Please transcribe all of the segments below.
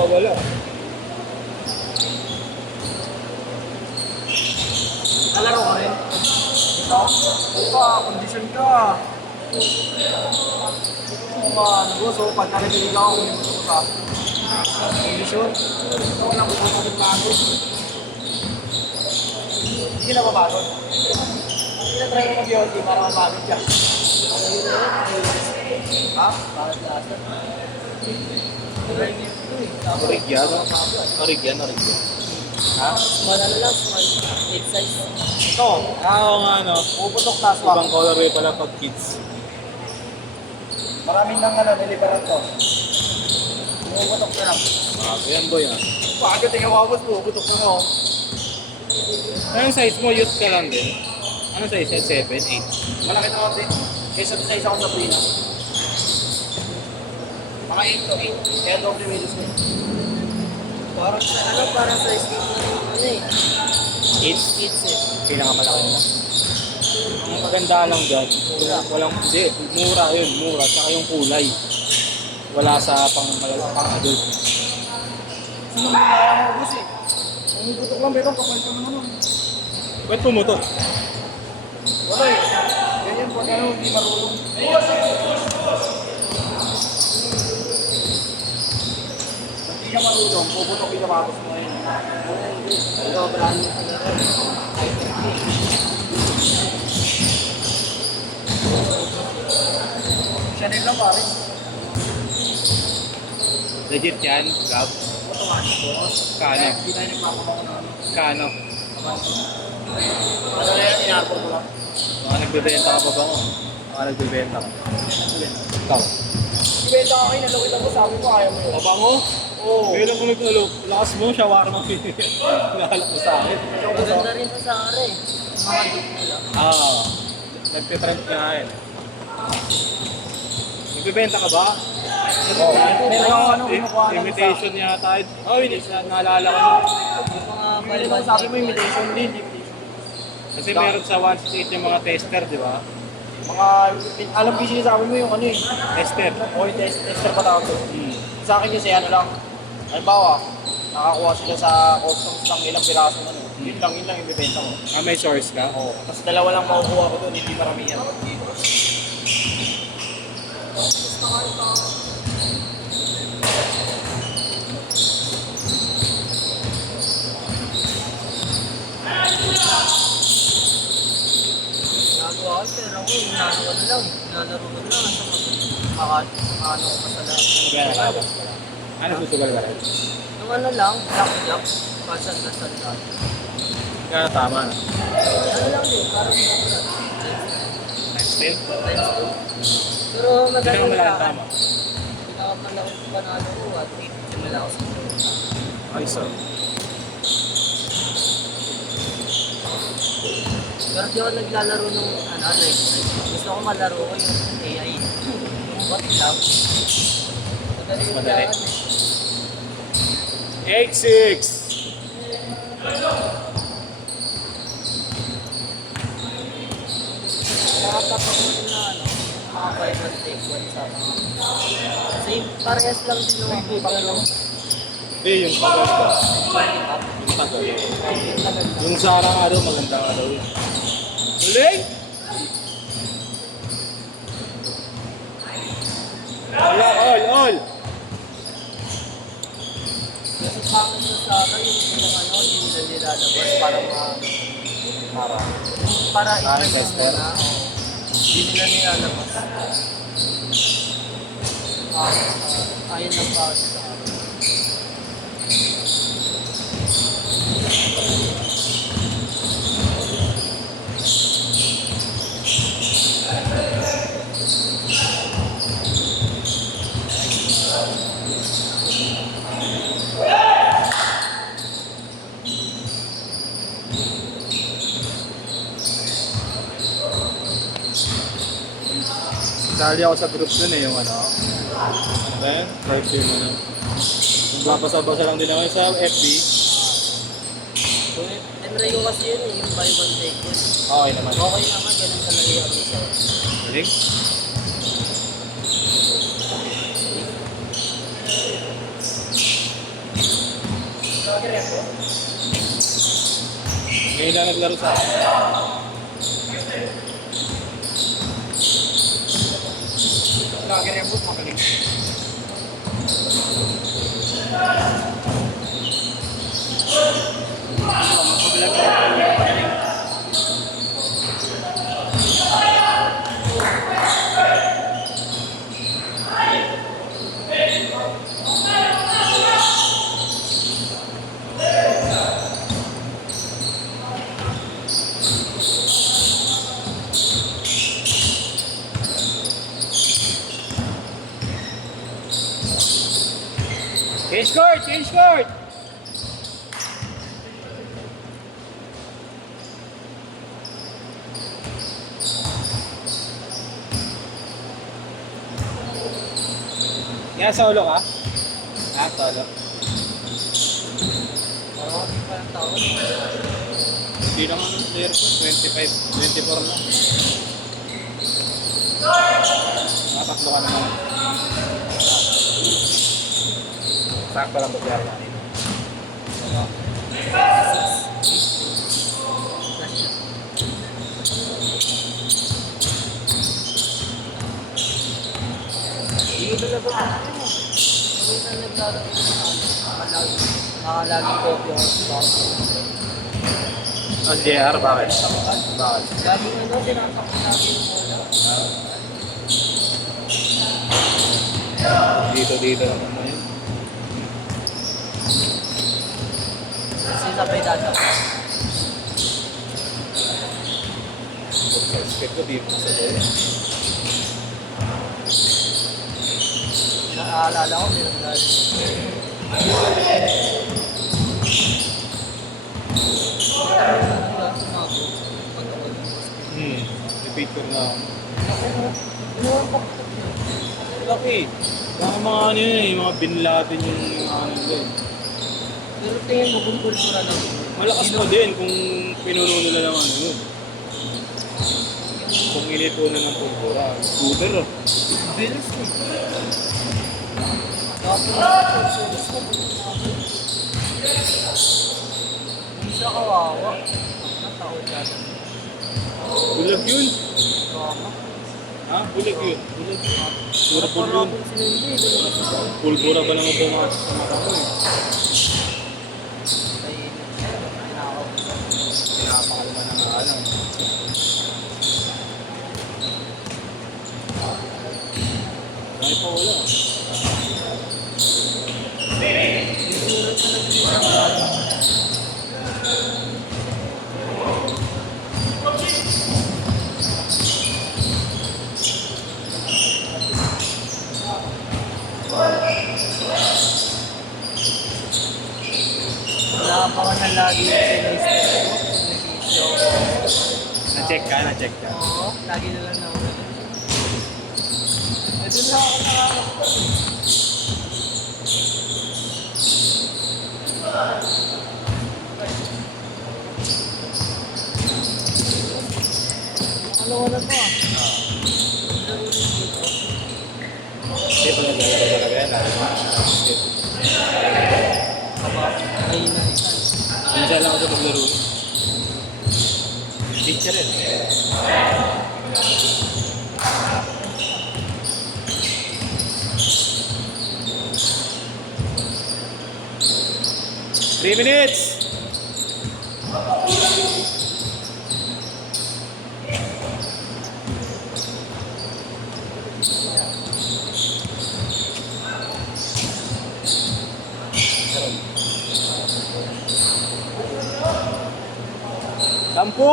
Pawala. Nalaro ka rin? Ito? Ito, kondisyon ka. So, pag nalagay ako, kung yung gusto ko sa kondisyon, ito ko lang pupunta ng bago. Hindi na mabagod. Hindi na try ko mag-yoti para mabagod ka. Ha? Bakit lasa? Origyan. Origyan. Ha? Small lang, small. Big size. Ito, Oo nga, no. puputok na swak. Ibang colorway pala pag kids. Maraming nang nilibaran to. Puputok na lang. Yan boy, ah. Bakit tingnan mo mo, puputok na ako. Anong size mo? Youth ka lang din. Anong size? 7, 8. Malaki na konti. Kaysa sa isa akong Sabrina. Mga 8 to 8. Kaya doble medios ko. Parang sa parang sa skate na rin 8? Pinakamalaki na. Ang maganda lang dyan, walang, hindi, mura yun, mura. Tsaka yung kulay. Wala sa pang-adult. Sino mo kaya mo ubus eh? Ang butok lang pero kapalit ko naman. Ba't pumutok? Wala eh. Ganyan pag hindi marunong. Hindi ka marunong, puputok yung sapatos mo ngayon. Ito, brand new pa na rin. Chanel lang pare. Legit yan, Gab. Automatic boss. Kano? Hindi tayo nagpapabango na ano. Kano? Ano na yan, inapor ko lang. Mga nagbebenta ka pa ba mo? Mga nagbebenta ka. Ikaw. Ibenta ka kayo, nalawit ako, sabi ko ayaw mo yun. Mabango? Oo. Meron ko naglalok. Lakas mo, shawarma mo. Nahalak mo sa akin. Maganda rin sa Sara eh. Mga dip nila. Nagpiprint nga eh. Nagbebenta ka ba? Oo. Meron ako ano, kinukuha lang Imitation yata. Oh, naalala ko. Mga baliban, sabi mo imitation din, imitation. Kasi meron sa 168 yung mga tester, di ba? Mga, alam ko yung sinasabi mo yung ano eh. Tester. O yung tester pa tawag doon. Sa akin kasi ano lang. Halimbawa, nakakuha sila sa customs ng ilang piraso na ano. Yun lang yung ibibenta ko. May source ka? Oo. Tapos dalawa lang makukuha ko doon, hindi maramihan. Nagawa ko, pero ako, inano ko na lang. Nilalaro ko na lang. Ano ko pa sa lahat. Ano susugal ka rin? Yung ano lang, black, pasan-pasan lang. Kaya tama na. Ano lang din, parang mga Nice din. pero Kaya madali mo lang lang. tama. Pinakamalaki ko panalo ko at simula ako sa Ay, so. pero di ako naglalaro nung like, gusto ko malaro ko yung AI. What lang. Madali yung Madali. lahat. 8-6. Nakatapak ko din na mga 5 and take one sa same, parehas lang din yung ako pero Hindi, yung tagal ka. Yung tagal. Yung Zara nga daw, maganda nga daw yun. Huling! Wala, all! kasi pangit sa Sara yung ano, hindi nila nilalabas para i-press tester. na hindi nila nilalabas. Ayun lang pa sa Sara. Sali ako sa group dun eh, yung ano. Then, right here mo na. Kung babasa-basa lang din ako sa FB. Tinry ko kasi yun yung buy one take one. Okay naman. Okay naman, ganun talaga yung isa. Huling? Ngayon lang naglaro sa akin. Lager yung boot, magaling. Mabilag ka. Magaling. Change court! Change court! Yan, solo ka? Ha, solo. Parang hindi pa ng taon. Hindi naman ang player ko, 25, 24 lang. Nakatatlo ka naman. Sakto lang bagyari natin. Hindi ko talaga ba? Hindi ko na naglalaro nakalaging copy ako sa basketball. Ang JR, bakit? Bakit? Laging ano, tinatakot natin yung bola. Dito naman na yun. Kasi sabay dadakot. Pag-suspect ko dito sa doon. Naaalala ko, may naglalaro. Repeat ko na. Laki. Baka mga ano yun eh, mga Bin Laden yung mga ano yun. Pero tingin mo kung kultura lang. Malakas pa din kung pinuno nila ng ano yun. Kung inipunan ng pulbura. Scooter ah. Bilis ko. Dati na service ko. Hindi siya kawawa. Natawad yata. Bulag yun. Drama. Ha? Bulag yun. Bulag yun. Pulbura yun. Pulbura ba naman pumasok sa mata ko eh. Pinapakalma na nga alam. Dahil pa wala. Wala pa ka na lagi yung Na-check ka, na-check ka. Oo, lagi na lang ako. Ito na ako nakakapag. Ano na to ah? Hindi pa naglalaro talaga yan. Ay na isa. Minsan lang ako maglaro. Teacher rin. Three minutes! Sampu!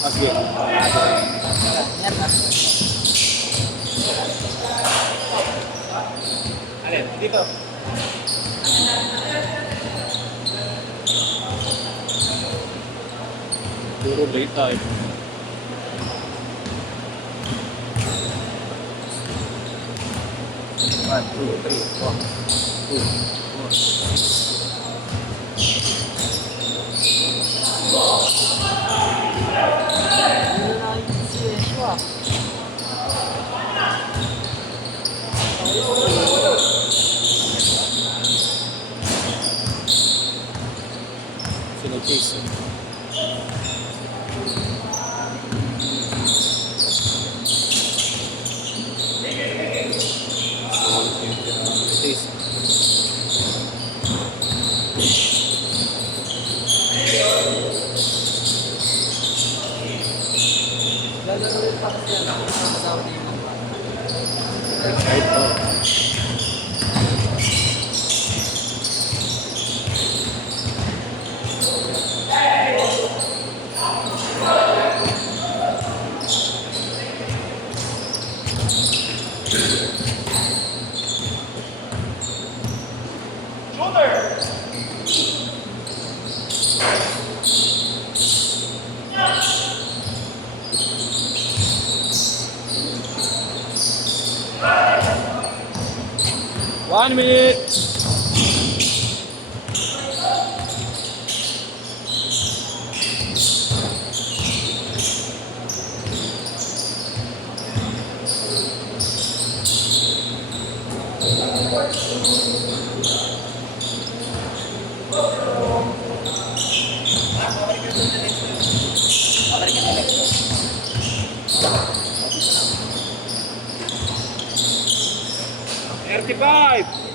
Okay. Yan na. Alin? Dito. Puro late tayo. One, two, three, four. Two, four. Ano na yung siyesyo ah? kasama din yung mga bata. Right po. One minute. Babalikan ulit. 35.